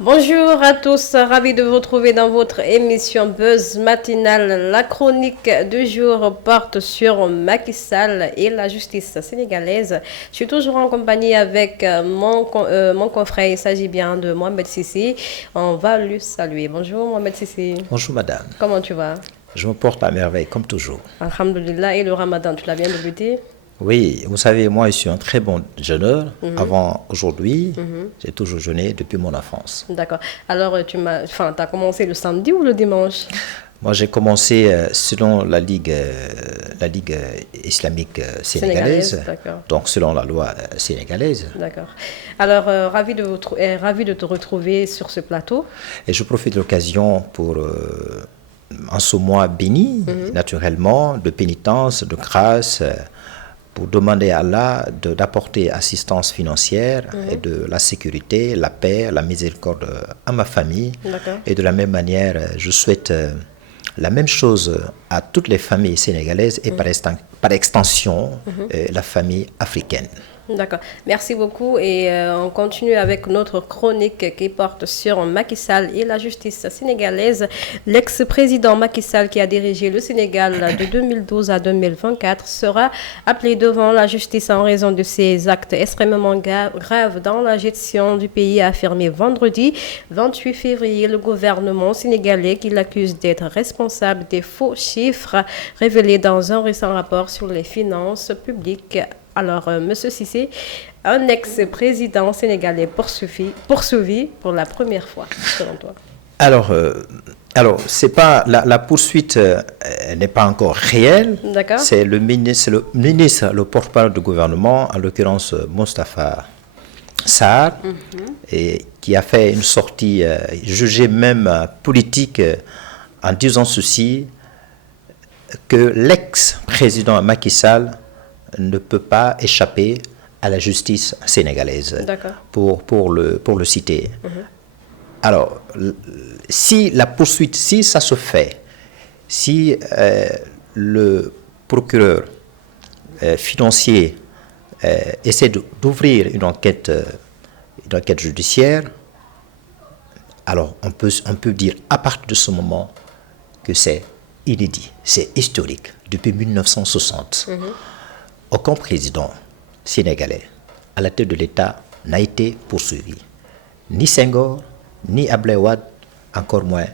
Bonjour à tous, ravi de vous retrouver dans votre émission Buzz matinale. La chronique du jour porte sur Macky Sall et la justice sénégalaise. Je suis toujours en compagnie avec mon confrère, il s'agit bien de Mohamed Sissi. On va lui saluer. Bonjour Mohamed Sissi. Bonjour madame. Comment tu vas? Je me porte à merveille comme toujours. Alhamdulillah. Et le ramadan, tu l'as bien débuté? Oui, vous savez, moi je suis un très bon jeûneur. Avant aujourd'hui, j'ai toujours jeûné depuis mon enfance. D'accord. Alors, tu as commencé le samedi ou le dimanche? Moi j'ai commencé selon la Ligue islamique sénégalaise, donc selon la loi sénégalaise. D'accord. Alors, ravi de te retrouver sur ce plateau. Et je profite de l'occasion pour, en ce mois béni, naturellement, de pénitence, de grâce, pour demander à Allah d'apporter assistance financière et de la sécurité, la paix, la miséricorde à ma famille. Et de la même manière, je souhaite la même chose à toutes les familles sénégalaises et par extension la famille africaine. D'accord. Merci beaucoup et on continue avec notre chronique qui porte sur Macky Sall et la justice sénégalaise. L'ex-président Macky Sall qui a dirigé le Sénégal de 2012 à 2024 sera appelé devant la justice en raison de ses actes extrêmement graves dans la gestion du pays, a affirmé vendredi 28 février le gouvernement sénégalais qui l'accuse d'être responsable des faux chiffres révélés dans un récent rapport sur les finances publiques. Alors, M. Sissi, un ex-président sénégalais poursuivi pour la première fois, selon toi? Alors, c'est pas la poursuite n'est pas encore réelle. D'accord. C'est le ministre, le porte-parole du gouvernement, en l'occurrence Moustapha Sarr, et qui a fait une sortie jugée même politique en disant ceci, que l'ex-président Macky Sall ne peut pas échapper à la justice sénégalaise, pour le citer. Alors, si la poursuite, si ça se fait, si le procureur financier essaie d'ouvrir une enquête judiciaire, alors on peut dire à partir de ce moment que c'est inédit, c'est historique, depuis 1960. Aucun président sénégalais à la tête de l'État n'a été poursuivi. Ni Senghor, ni Abdoulaye Wade, encore moins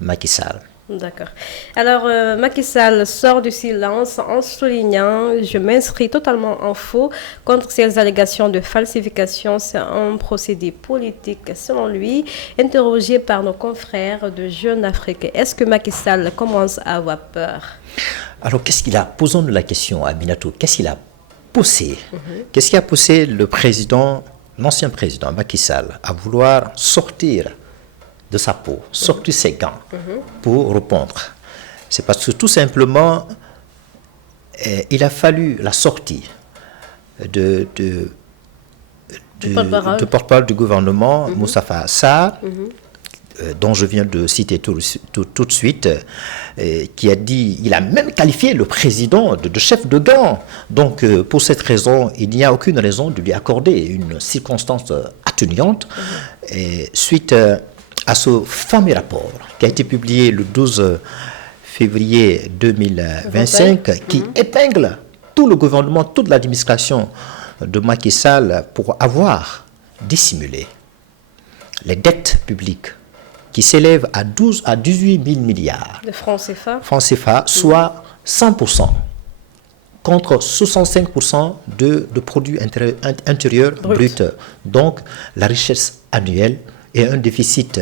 Macky Sall. D'accord. Alors, Macky Sall sort du silence en soulignant « Je m'inscris totalement en faux contre ces allégations de falsification. C'est un procédé politique. » Selon lui, interrogé par nos confrères de Jeune Afrique, est-ce que Macky Sall commence à avoir peur? Alors, qu'est-ce qu'il a? Posons-nous la question à Minato. Qu'est-ce qu'il a poussé? Qu'est-ce qui a poussé le président, l'ancien président Macky Sall, à vouloir sortir de sa peau, sortir ses gants pour répondre? C'est parce que tout simplement, il a fallu la sortie de porte-parole du gouvernement, Moustapha Sarr, dont je viens de citer tout de suite, qui a dit, il a même qualifié le président de chef de gang. Donc, pour cette raison, il n'y a aucune raison de lui accorder une circonstance atténuante. Et suite à ce fameux rapport qui a été publié le 12 février 2025, qui épingle tout le gouvernement, toute l'administration de Macky Sall pour avoir dissimulé les dettes publiques qui s'élèvent à 18 000 milliards de francs CFA, soit 100%, contre 65% de produits intérieurs bruts. Donc, la richesse annuelle est un déficit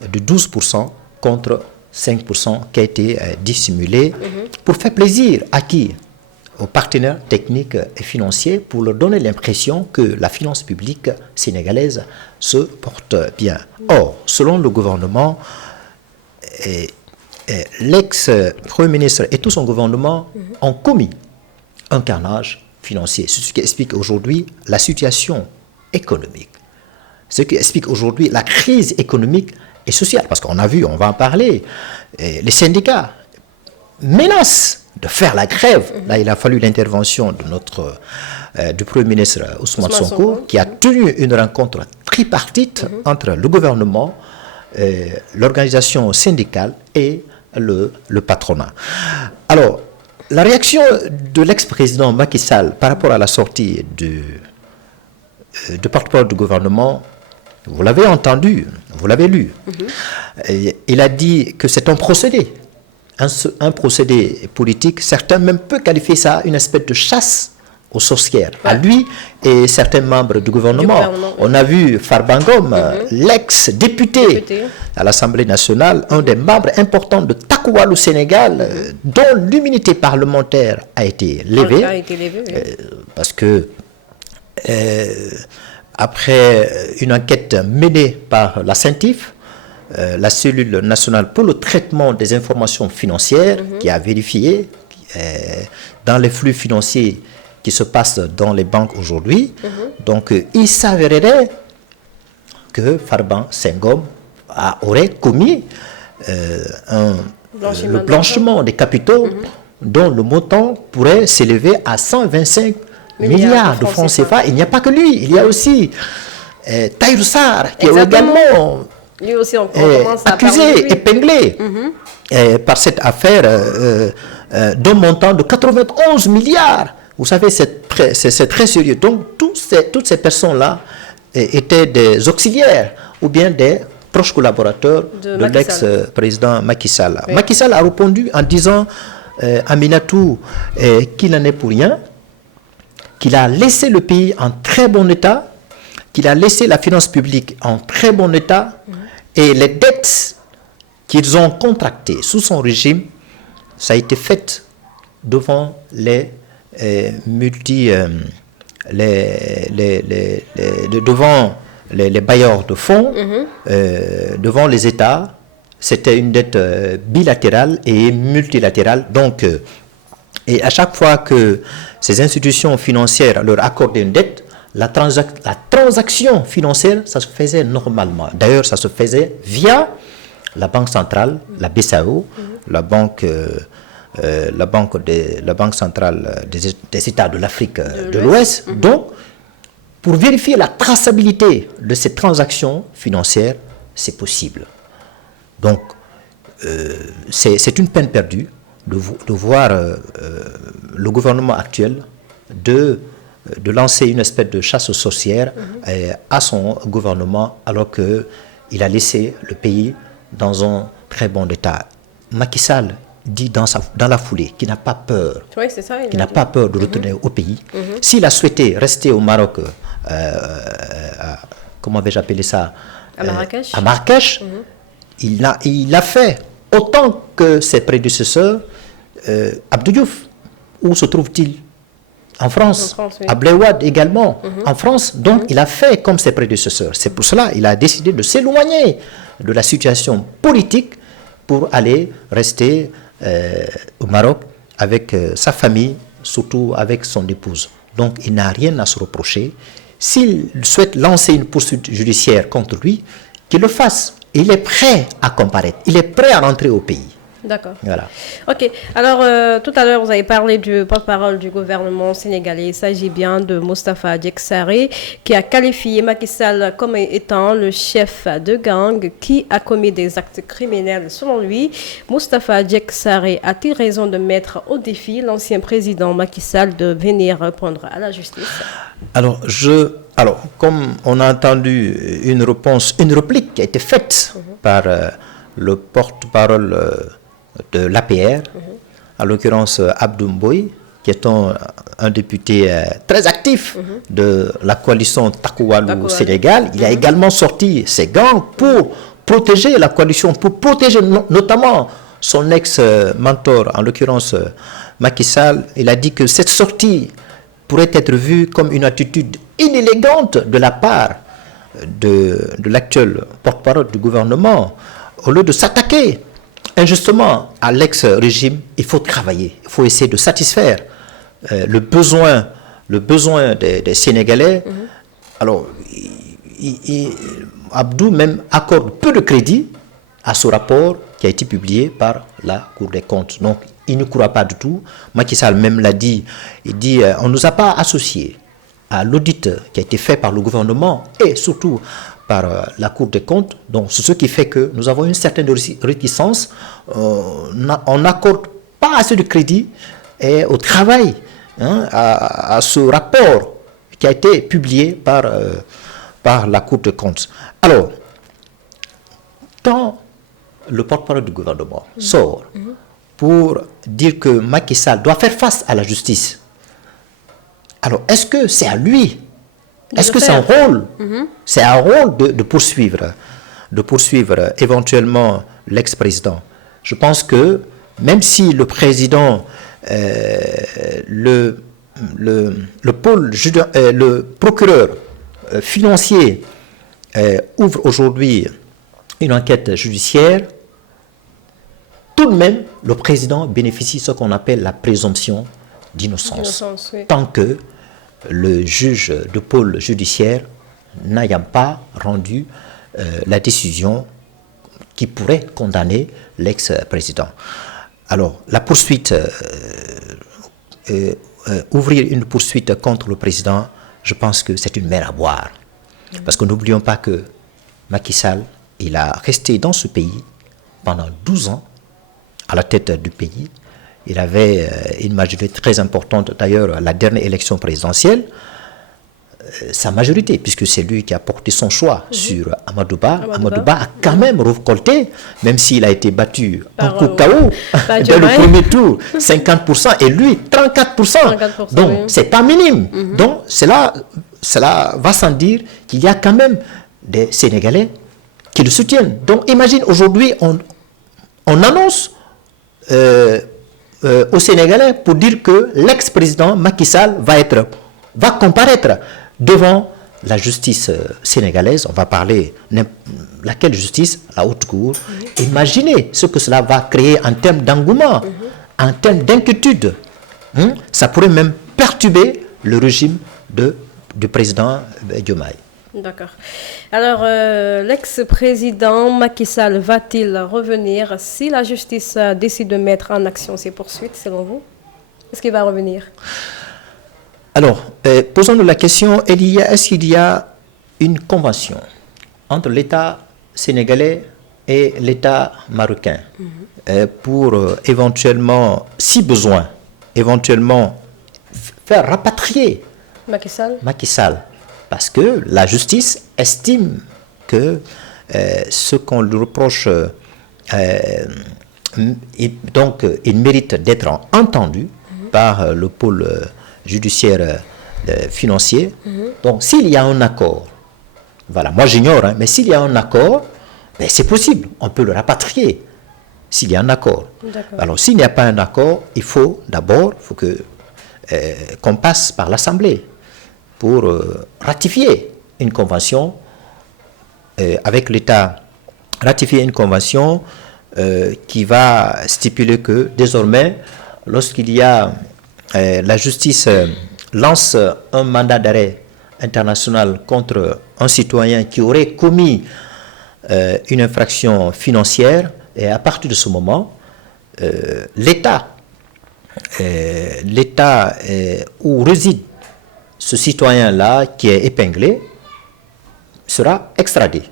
de 12% contre 5% qui a été dissimulé pour faire plaisir à qui? Aux partenaires techniques et financiers, pour leur donner l'impression que la finance publique sénégalaise se porte bien. Or, selon le gouvernement, l'ex-premier ministre et tout son gouvernement ont commis un carnage financier. C'est ce qui explique aujourd'hui la situation économique. Ce qui explique aujourd'hui la crise économique et sociale. Parce qu'on a vu, on va en parler, les syndicats menacent de faire la grève. Là, il a fallu l'intervention de du Premier ministre Ousmane Sonko, qui a tenu une rencontre tripartite entre le gouvernement, l'organisation syndicale et le patronat. Alors, la réaction de l'ex-président Macky Sall par rapport à la sortie du porte-parole du gouvernement, vous l'avez entendu, vous l'avez lu. Il a dit que c'est un procédé politique. Certains même peuvent qualifier ça une espèce de chasse aux sorcières, à lui et certains membres du gouvernement. On a vu Farbangom, l'ex-député à l'Assemblée nationale, un des membres importants de Takual au Sénégal, dont l'immunité parlementaire a été levée. Parce que après une enquête menée par la CENTIF, la cellule nationale pour le traitement des informations financières, qui a vérifié dans les flux financiers qui se passent dans les banques aujourd'hui. Donc, il s'avérerait que Farban Senghom aurait commis le blanchiment des capitaux dont le montant pourrait s'élever à 125 milliards de francs CFA. Il n'y a pas que lui, il y a aussi Tahirou Sarr qui est également lui aussi, on commence à accusé, épinglé par cette affaire d'un montant de 91 milliards. Vous savez, c'est très sérieux. Donc, toutes ces personnes-là étaient des auxiliaires ou bien des proches collaborateurs de l'ex-président Macky Sall. Oui. Macky Sall a répondu en disant à Minatou qu'il n'en est pour rien, qu'il a laissé le pays en très bon état, qu'il a laissé la finance publique en très bon état, et les dettes qu'ils ont contractées sous son régime, ça a été fait devant les devant les bailleurs de fonds, devant les États. C'était une dette bilatérale et multilatérale. Donc, et à chaque fois que ces institutions financières leur accordaient une dette, la transaction financière, ça se faisait normalement. D'ailleurs, ça se faisait via la Banque centrale, la BCAO, la Banque centrale des États de l'Afrique de l'Ouest. Donc, pour vérifier la traçabilité de ces transactions financières, c'est possible. Donc, c'est une peine perdue de voir le gouvernement actuel de lancer une espèce de chasse aux sorcières à son gouvernement, alors qu'il a laissé le pays dans un très bon état. Macky Sall dit dans la foulée qu'il n'a pas peur, qu'il n'a pas peur de retourner au pays. S'il a souhaité rester au Maroc, comment vais-je appeler ça, à Marrakech, il l'a fait autant que ses prédécesseurs. Abdou Diouf, où se trouve-t-il? En France, oui. Abdoulaye Wade également, en France. Donc, il a fait comme ses prédécesseurs. C'est pour cela qu'il a décidé de s'éloigner de la situation politique pour aller rester au Maroc avec sa famille, surtout avec son épouse. Donc, il n'a rien à se reprocher. S'il souhaite lancer une poursuite judiciaire contre lui, qu'il le fasse. Il est prêt à comparaître. Il est prêt à rentrer au pays. D'accord. Voilà. Ok. Alors, tout à l'heure, vous avez parlé du porte-parole du gouvernement sénégalais. Il s'agit bien de Moustapha Diacksaré, qui a qualifié Macky Sall comme étant le chef de gang qui a commis des actes criminels. Selon lui, Moustapha Diacksaré a-t-il raison de mettre au défi l'ancien président Macky Sall de venir répondre à la justice? Alors, comme on a entendu une réplique qui a été faite par le porte-parole de l'APR, en l'occurrence Abdou Mboy, qui est un député très actif de la coalition Takual au Sénégal. Il a également sorti ses gants pour protéger la coalition, pour protéger notamment son ex-mentor, en l'occurrence Macky Sall. Il a dit que cette sortie pourrait être vue comme une attitude inélégante de la part de l'actuel porte-parole du gouvernement. Au lieu de s'attaquer injustement à l'ex-régime, il faut travailler, il faut essayer de satisfaire le besoin des Sénégalais. Alors, Abdou même accorde peu de crédit à ce rapport qui a été publié par la Cour des comptes. Donc, il ne croit pas du tout. Macky Sall même l'a dit, il dit on ne nous a pas associés à l'audit qui a été fait par le gouvernement et surtout par la Cour des comptes. Donc c'est ce qui fait que nous avons une certaine réticence. On n'accorde pas assez de crédit et au travail à ce rapport qui a été publié par la Cour des comptes. Alors, quand le porte-parole du gouvernement sort pour dire que Macky Sall doit faire face à la justice, alors est-ce que c'est à lui? Est-ce que c'est un rôle? C'est un rôle de poursuivre éventuellement l'ex-président. Je pense que même si le président, le procureur financier ouvre aujourd'hui une enquête judiciaire, tout de même, le président bénéficie de ce qu'on appelle la présomption d'innocence. Oui. Tant que le juge de pôle judiciaire n'ayant pas rendu la décision qui pourrait condamner l'ex-président. Alors, la poursuite, ouvrir une poursuite contre le président, je pense que c'est une mer à boire. Parce que n'oublions pas que Macky Sall, il a resté dans ce pays pendant 12 ans, à la tête du pays. Il avait une majorité très importante, d'ailleurs, à la dernière élection présidentielle, sa majorité, puisque c'est lui qui a porté son choix sur Amadou Ba. Amadou Ba a quand même récolté, même s'il a été battu en coup KO dès le premier tour, 50%, et lui, 34%. Donc, c'est pas minime. Donc, cela va sans dire qu'il y a quand même des Sénégalais qui le soutiennent. Donc, imagine, aujourd'hui, on annonce aux Sénégalais pour dire que l'ex-président Macky Sall va comparaître devant la justice sénégalaise. On va parler laquelle justice? La haute cour. Imaginez ce que cela va créer en termes d'engouement, en termes d'inquiétude. Ça pourrait même perturber le régime du président Diomaye. D'accord. Alors, l'ex-président Macky Sall va-t-il revenir si la justice décide de mettre en action ses poursuites, selon vous? Est-ce qu'il va revenir? Alors, posons-nous la question, est-ce qu'il y a une convention entre l'État sénégalais et l'État marocain pour éventuellement, si besoin, faire rapatrier Macky Sall? Parce que la justice estime que ce qu'on lui reproche, il mérite d'être entendu par le pôle judiciaire financier. Donc, s'il y a un accord, voilà, moi j'ignore, mais s'il y a un accord, ben, c'est possible, on peut le rapatrier, s'il y a un accord. Alors, s'il n'y a pas un accord, il faut d'abord qu'on passe par l'Assemblée pour ratifier une convention avec l'État, ratifier une convention qui va stipuler que désormais, lorsqu'il y a la justice lance un mandat d'arrêt international contre un citoyen qui aurait commis une infraction financière, et à partir de ce moment, l'État où réside ce citoyen-là qui est épinglé sera extradé.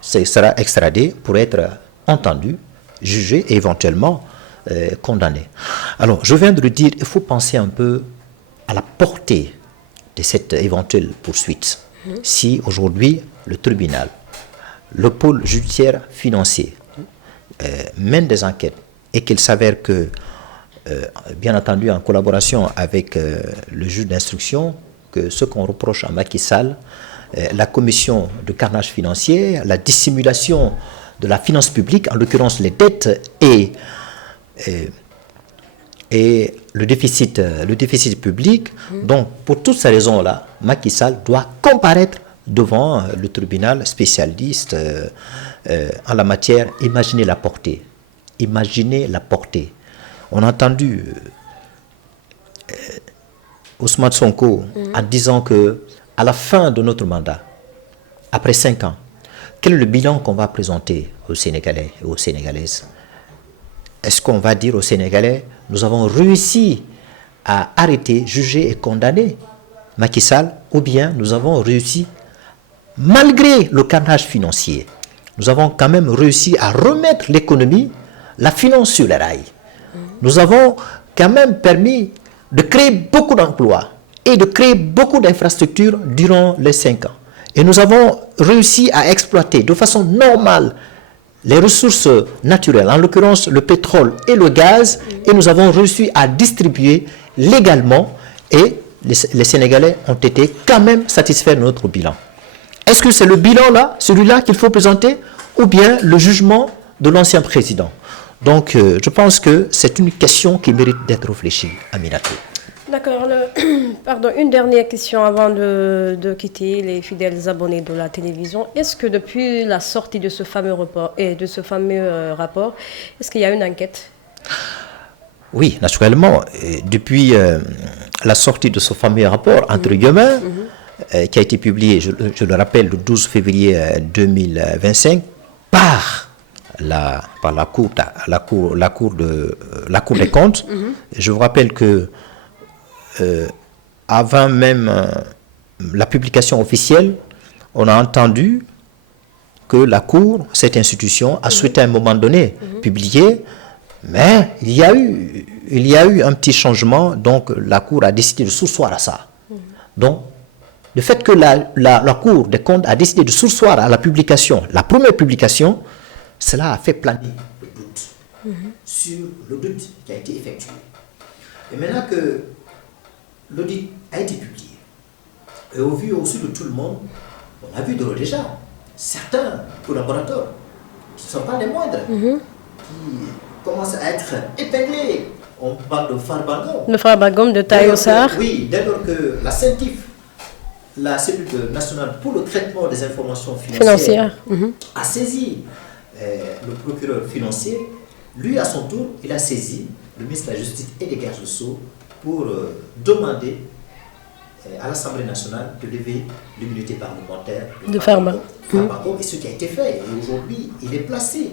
Sera extradé pour être entendu, jugé et éventuellement condamné. Alors, je viens de le dire, il faut penser un peu à la portée de cette éventuelle poursuite. Si aujourd'hui, le tribunal, le pôle judiciaire financier mène des enquêtes et qu'il s'avère que, bien entendu en collaboration avec le juge d'instruction, que ce qu'on reproche à Macky Sall, la commission de carnage financier, la dissimulation de la finance publique, en l'occurrence les dettes et le déficit public. Donc, pour toutes ces raisons-là, Macky Sall doit comparaître devant le tribunal spécialiste en la matière. Imaginez la portée. Imaginez la portée. On a entendu Ousmane Sonko en disant que à la fin de notre mandat, après 5 ans, quel est le bilan qu'on va présenter aux Sénégalais et aux Sénégalaises? est-ce qu'on va dire aux Sénégalais, nous avons réussi à arrêter, juger et condamner Macky Sall, ou bien nous avons réussi, malgré le carnage financier, nous avons quand même réussi à remettre l'économie, la finance sur les rails. Nous avons quand même permis de créer beaucoup d'emplois et de créer beaucoup d'infrastructures durant les 5 ans. Et nous avons réussi à exploiter de façon normale les ressources naturelles, en l'occurrence le pétrole et le gaz, et nous avons réussi à distribuer légalement, et les Sénégalais ont été quand même satisfaits de notre bilan. Est-ce que c'est le bilan-là, celui-là qu'il faut présenter, ou bien le jugement de l'ancien président? Donc, je pense que c'est une question qui mérite d'être réfléchie, Aminatou. D'accord. Pardon, une dernière question avant de quitter les fidèles abonnés de la télévision. Est-ce que depuis la sortie de ce fameux rapport, est-ce qu'il y a une enquête? Oui, naturellement. Depuis la sortie de ce fameux rapport, entre guillemets, qui a été publié, je le rappelle, le 12 février 2025, par la Cour des comptes. Je vous rappelle que avant même la publication officielle, on a entendu que la Cour, cette institution, a souhaité à un moment donné publier, mais il y a eu un petit changement, donc la Cour a décidé de surseoir à ça. Donc, le fait que la Cour des comptes a décidé de surseoir à la publication, la première publication, cela a fait planer le doute sur le doute qui a été effectué. Et maintenant que l'audit a été publié, et au vu aussi de tout le monde, on a vu déjà certains collaborateurs, qui ne sont pas les moindres, qui commencent à être épinglés. On parle de Farbangom. Le Farbangom de Tahirou Sarr. Oui, dès lors que la CENTIF, la cellule nationale pour le traitement des informations financières, a saisi le procureur financier, lui à son tour, il a saisi le ministre de la Justice et des Gardes Sceaux pour demander à l'Assemblée nationale de lever l'immunité parlementaire de Farbangom. Et ce qui a été fait, et aujourd'hui, il est placé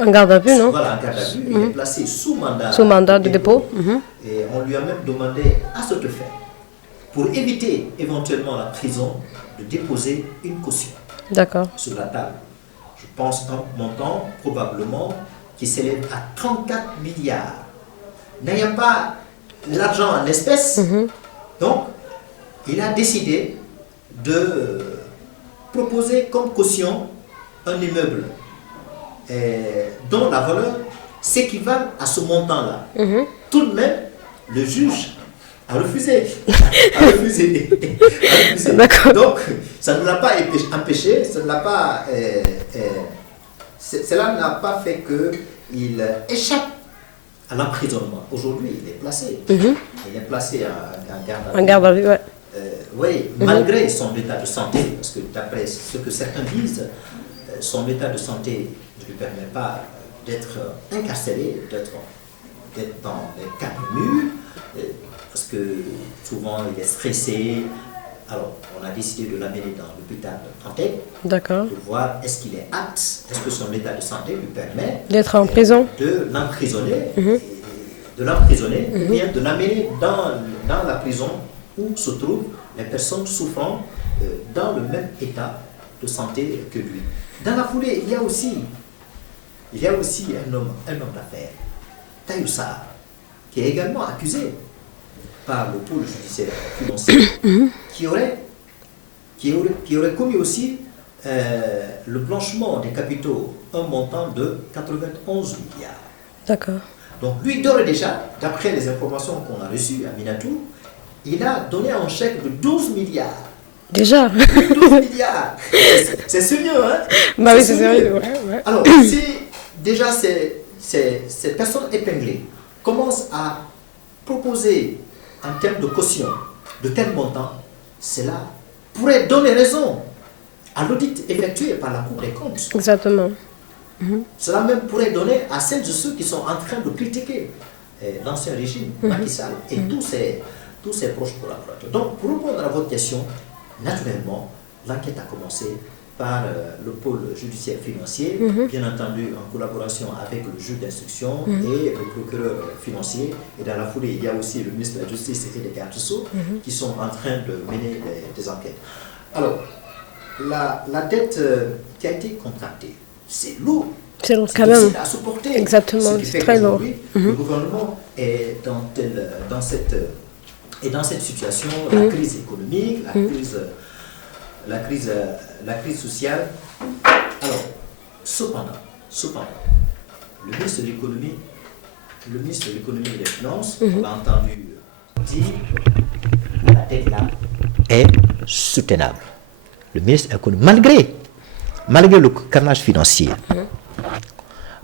en garde à vue, non? Voilà, en garde à vue, il est placé sous mandat de dépôt. Et on lui a même demandé à ce de faire, pour éviter éventuellement la prison, de déposer une caution sur la table. Je pense un montant probablement qui s'élève à 34 milliards. N'ayant pas l'argent en espèces, donc il a décidé de proposer comme caution un immeuble dont la valeur s'équivalent à ce montant-là. Tout de même, le juge a refusé. Donc, ça ne l'a pas empêché, cela n'a pas fait qu'il échappe à l'emprisonnement. Aujourd'hui, il est placé. Il est placé en garde à vue. Oui, malgré son état de santé, parce que d'après ce que certains disent, son état de santé ne lui permet pas d'être incarcéré, d'être dans les quatre murs, parce que souvent il est stressé. Alors, on a décidé de l'amener dans l'hôpital de Dantec pour voir est-ce qu'il est apte, est-ce que son état de santé lui permet d'être en prison, de l'emprisonner, ou bien de l'amener dans la prison où se trouvent les personnes souffrant dans le même état de santé que lui. Dans la foulée, il y a aussi un homme d'affaires, Tahirou Sarr, qui est également accusé par le pôle judiciaire financier, qui aurait commis aussi le blanchiment des capitaux, un montant de 91 milliards. Donc lui, d'ores et déjà, d'après les informations qu'on a reçues à Minatou, il a donné un chèque de 12 milliards. Déjà 12 milliards. C'est sérieux, hein? Bah oui, c'est sérieux. Ouais. Alors, si déjà ces personnes épinglées commencent à proposer en termes de caution de tels montants, cela pourrait donner raison à l'audit effectué par la Cour des comptes. Exactement. Cela même pourrait donner à celles et ceux qui sont en train de critiquer l'ancien régime, Macky Sall, et tous ses proches collaborateurs. Donc, pour répondre à votre question, naturellement, l'enquête a commencé par le pôle judiciaire financier, bien entendu en collaboration avec le juge d'instruction et le procureur financier. Et dans la foulée, il y a aussi le ministre de la Justice et des gardes sceaux qui sont en train de mener des enquêtes. Alors, la dette qui a été contractée, c'est lourd. C'est quand même à supporter. Exactement, c'est très lourd. Le gouvernement est dans cette situation, la crise économique, la crise sociale. Alors, cependant, le ministre de l'économie et des finances, on l'a entendu dire que la dette là est soutenable. Le ministre de l'économie, malgré le carnage financier,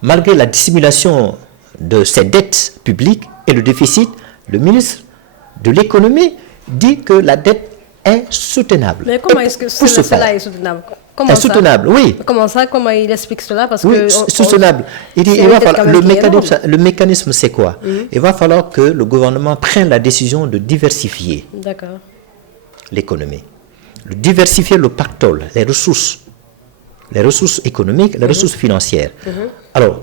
malgré la dissimulation de ses dettes publiques et le déficit, le ministre de l'économie dit que la dette est soutenable. Mais comment est-ce que cela est soutenable? Est soutenable, oui. Comment il explique cela? Parce oui, que soutenable. Le mécanisme, c'est quoi? Il va falloir que le gouvernement prenne la décision de diversifier l'économie. De diversifier le pactole, les ressources économiques, les ressources financières. Alors,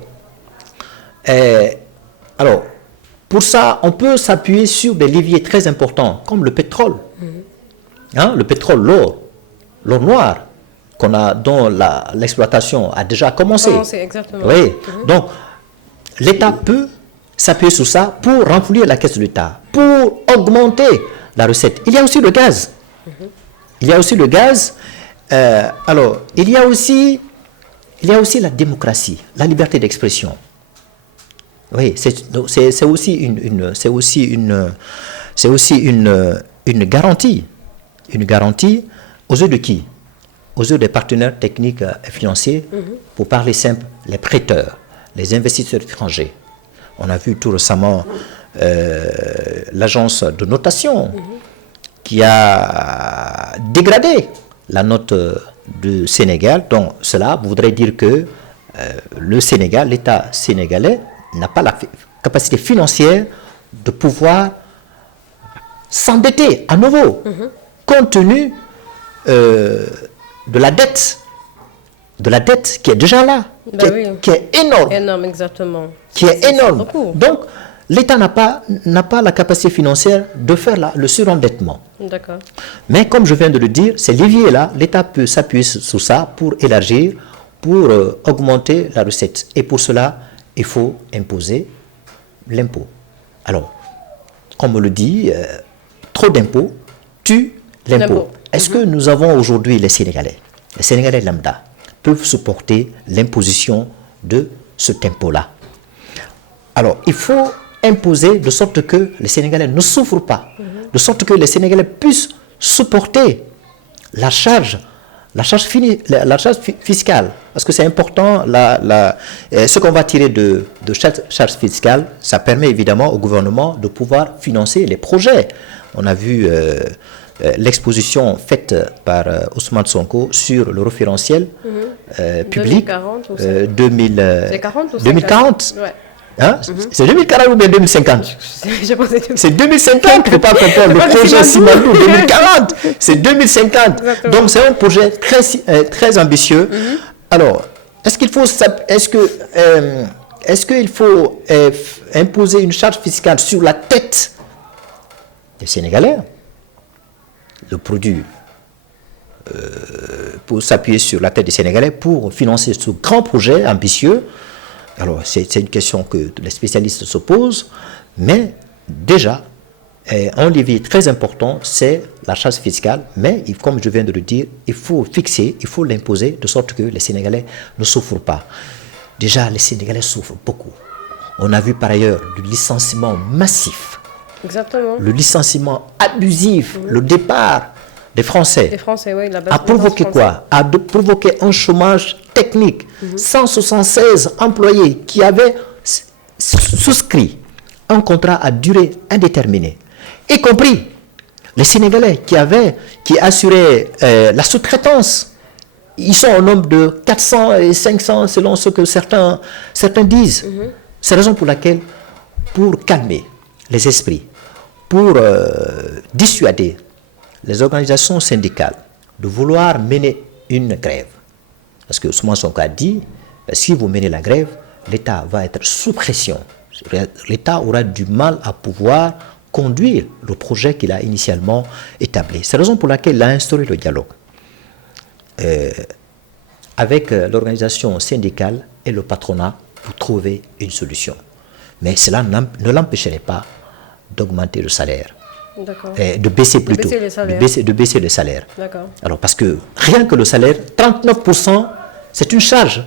pour ça, on peut s'appuyer sur des leviers très importants, comme le pétrole. Le pétrole, l'or noir, dont l'exploitation a déjà commencé. Exactement. Oui. Donc, l'État peut s'appuyer sur ça pour remplir la caisse de l'État, pour augmenter la recette. Il y a aussi le gaz. Il y a aussi la démocratie, la liberté d'expression. Oui, c'est aussi une garantie. Une garantie aux yeux de qui? Aux yeux des partenaires techniques et financiers, pour parler simple, les prêteurs, les investisseurs étrangers. On a vu tout récemment l'agence de notation qui a dégradé la note du Sénégal. Donc cela voudrait dire que le Sénégal, l'État sénégalais, n'a pas la capacité financière de pouvoir s'endetter à nouveau, compte tenu de la dette qui est déjà là, qui est énorme. Énorme, exactement. Qui est énorme. Donc, l'État n'a pas la capacité financière de faire le surendettement. D'accord. Mais comme je viens de le dire, ces leviers-là, l'État peut s'appuyer sur ça pour élargir, pour augmenter la recette. Et pour cela, il faut imposer l'impôt. Alors, comme on le dit, trop d'impôts tue l'impôt. Est-ce que nous avons aujourd'hui les Sénégalais lambda, peuvent supporter l'imposition de cet impôt-là? Alors, il faut imposer de sorte que les Sénégalais ne souffrent pas, de sorte que les Sénégalais puissent supporter la charge fiscale, parce que c'est important. Ce qu'on va tirer de charge fiscale, ça permet évidemment au gouvernement de pouvoir financer les projets. On a vu l'exposition faite par Ousmane Sonko sur le référentiel public 2040. Ouais. C'est 2040 ou bien 2050? C'est 2050 qu'il ne faut pas comprendre. Le projet Simandou 2040, c'est 2050. Exactement. Donc c'est un projet très ambitieux. Alors, est-ce qu'il faut imposer une charge fiscale sur la tête des Sénégalais? Le produit pour s'appuyer sur la tête des Sénégalais pour financer ce grand projet ambitieux. Alors, c'est une question que les spécialistes se posent, mais déjà, un levier très important, c'est la charge fiscale, mais comme je viens de le dire, il faut l'imposer de sorte que les Sénégalais ne souffrent pas. Déjà, les Sénégalais souffrent beaucoup. On a vu par ailleurs le licenciement massif. Exactement. Le licenciement abusif, le départ des Français, a provoqué quoi? A provoqué un chômage technique. 176 employés qui avaient souscrit un contrat à durée indéterminée, y compris les Sénégalais qui assuraient la sous-traitance. Ils sont au nombre de 400 et 500 selon ce que certains disent. C'est la raison pour laquelle, pour calmer les esprits, pour dissuader les organisations syndicales de vouloir mener une grève, Parce que Ousmane Sonko a dit, si vous menez la grève, l'État va être sous pression. L'État aura du mal à pouvoir conduire le projet qu'il a initialement établi. C'est la raison pour laquelle il a instauré le dialogue avec l'organisation syndicale et le patronat pour trouver une solution. Mais cela ne l'empêcherait pas d'augmenter le salaire. De baisser plutôt. De baisser le salaire. Alors, parce que rien que le salaire, 39%, c'est une charge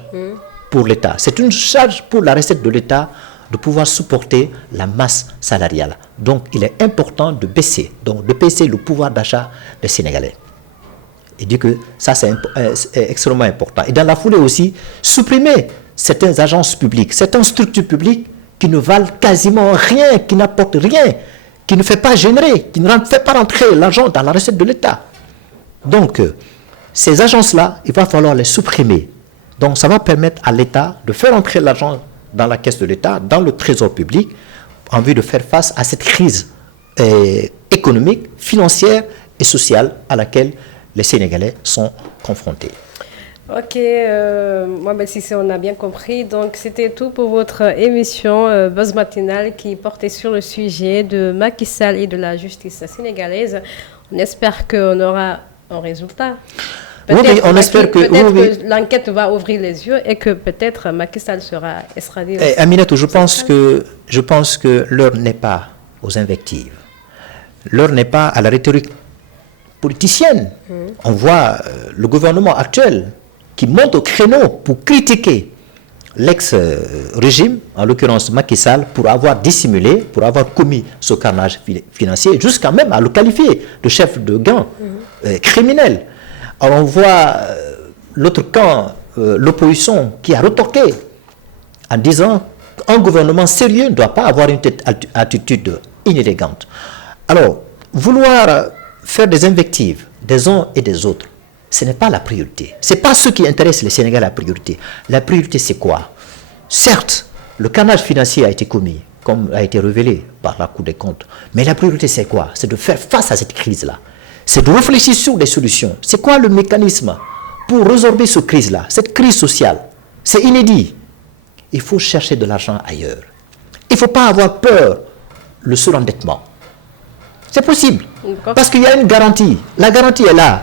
pour l'État. C'est une charge pour la recette de l'État de pouvoir supporter la masse salariale. Donc, il est important de baisser le pouvoir d'achat des Sénégalais. Il dit que ça, c'est extrêmement important. Et dans la foulée aussi, supprimer certaines agences publiques, certaines structures publiques qui ne valent quasiment rien, qui n'apportent rien, qui ne fait pas générer, qui ne fait pas rentrer l'argent dans la recette de l'État. Donc, ces agences-là, il va falloir les supprimer. Donc, ça va permettre à l'État de faire entrer l'argent dans la caisse de l'État, dans le trésor public, en vue de faire face à cette crise économique, financière et sociale à laquelle les Sénégalais sont confrontés. Ok, Mohamed Cissé, on a bien compris. Donc, c'était tout pour votre émission Buzz Matinale qui portait sur le sujet de Macky Sall et de la justice sénégalaise. On espère qu'on aura un résultat. Oui, on espère que l'enquête va ouvrir les yeux et que peut-être Macky Sall sera extradé. Aminatou, je pense que l'heure n'est pas aux invectives. L'heure n'est pas à la rhétorique politicienne. On voit le gouvernement actuel qui monte au créneau pour critiquer l'ex-régime, en l'occurrence Macky Sall, pour avoir dissimulé, pour avoir commis ce carnage financier, jusqu'à même à le qualifier de chef de gang criminel. Alors on voit l'autre camp, l'opposition, qui a retorqué en disant qu'un gouvernement sérieux ne doit pas avoir une attitude inélégante. Alors, vouloir faire des invectives des uns et des autres, ce n'est pas la priorité. Ce n'est pas ce qui intéresse les Sénégalais la priorité. La priorité, c'est quoi? Certes, le carnage financier a été commis, comme a été révélé par la Cour des comptes. Mais la priorité, c'est quoi? C'est de faire face à cette crise-là. C'est de réfléchir sur des solutions. C'est quoi le mécanisme pour résorber cette crise-là, cette crise sociale? C'est inédit. Il faut chercher de l'argent ailleurs. Il ne faut pas avoir peur le surendettement. C'est possible. Parce qu'il y a une garantie. La garantie est là.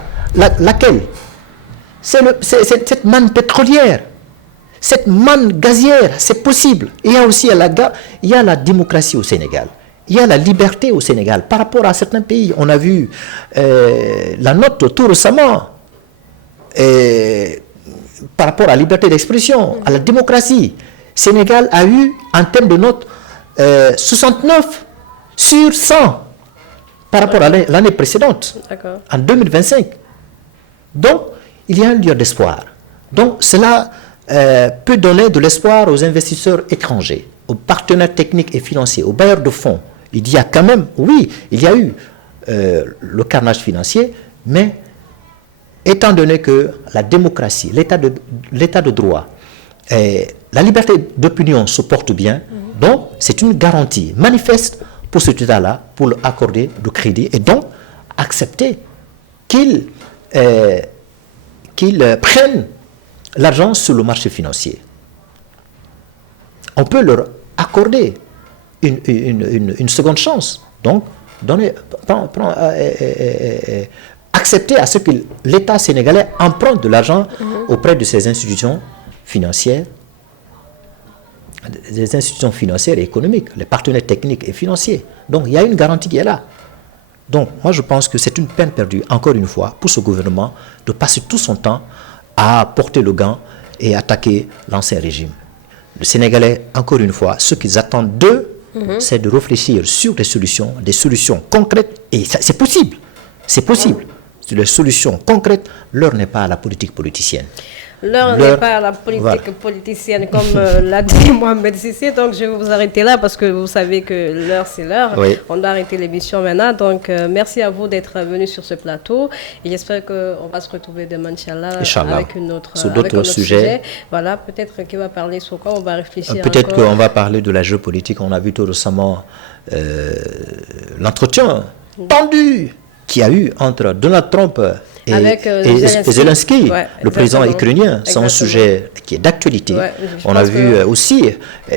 Laquelle? C'est cette manne pétrolière. Cette manne gazière. C'est possible. Il y a aussi la démocratie au Sénégal. Il y a la liberté au Sénégal. Par rapport à certains pays, on a vu la note tout récemment par rapport à la liberté d'expression, à la démocratie. Sénégal a eu, en termes de note, 69 sur 100 par rapport à l'année précédente, en 2025. Donc, il y a un lieu d'espoir. Donc, cela peut donner de l'espoir aux investisseurs étrangers, aux partenaires techniques et financiers, aux bailleurs de fonds. Il y a quand même, oui, il y a eu le carnage financier, mais étant donné que la démocratie, l'état de droit, la liberté d'opinion se porte bien, donc c'est une garantie manifeste pour cet État-là, pour lui accorder du crédit et donc accepter qu'il prenne l'argent sur le marché financier. On peut leur accorder une seconde chance. Donc, accepter à ce que l'État sénégalais emprunte de l'argent auprès de ces institutions financières, des institutions financières et économiques, les partenaires techniques et financiers. Donc, il y a une garantie qui est là. Donc, moi, je pense que c'est une peine perdue, encore une fois, pour ce gouvernement de passer tout son temps à porter le gant et attaquer l'ancien régime. Le Sénégalais, encore une fois, ce qu'ils attendent d'eux, c'est de réfléchir sur des solutions concrètes. Et c'est possible. C'est possible. Sur les solutions concrètes, l'heure n'est pas à la politique politicienne. L'heure n'est pas à la politique politicienne, comme l'a dit Mohamed Cissé. Donc, je vais vous arrêter là parce que vous savez que l'heure, c'est l'heure. Oui. On doit arrêter l'émission maintenant. Donc, merci à vous d'être venus sur ce plateau. Et j'espère qu'on va se retrouver demain, Inch'Allah, avec un autre sujet. Voilà, peut-être qu'il va parler sur quoi on va réfléchir. Peut-être qu'on va parler de la géopolitique. On a vu tout récemment l'entretien tendu qu'il y a eu entre Donald Trump et Zelensky, Ouais, le président ukrainien. C'est un Exactement. sujet qui est d'actualité. Ouais, je On a pense vu que- aussi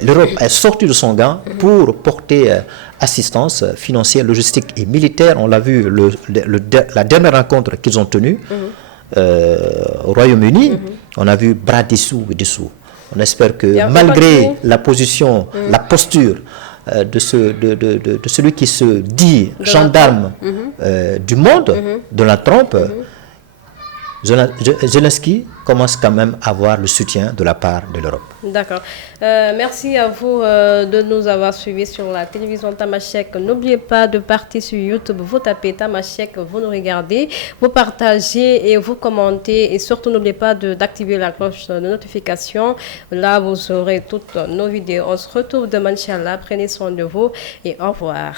l'Europe est sortie de son gant pour porter assistance financière, logistique et militaire. On l'a vu la dernière rencontre qu'ils ont tenue au Royaume-Uni. On a vu bras dessous et dessous. On espère que a malgré pas la position, la posture de celui qui se dit gendarme du monde, Donald Trump, Zelensky commence quand même à avoir le soutien de la part de l'Europe. D'accord. Merci à vous de nous avoir suivis sur la télévision Tamashek. N'oubliez pas de partir sur YouTube, vous tapez Tamashek, vous nous regardez, vous partagez et vous commentez. Et surtout, n'oubliez pas d'activer la cloche de notification. Là, vous aurez toutes nos vidéos. On se retrouve demain, Inch'Allah. Prenez soin de vous et au revoir.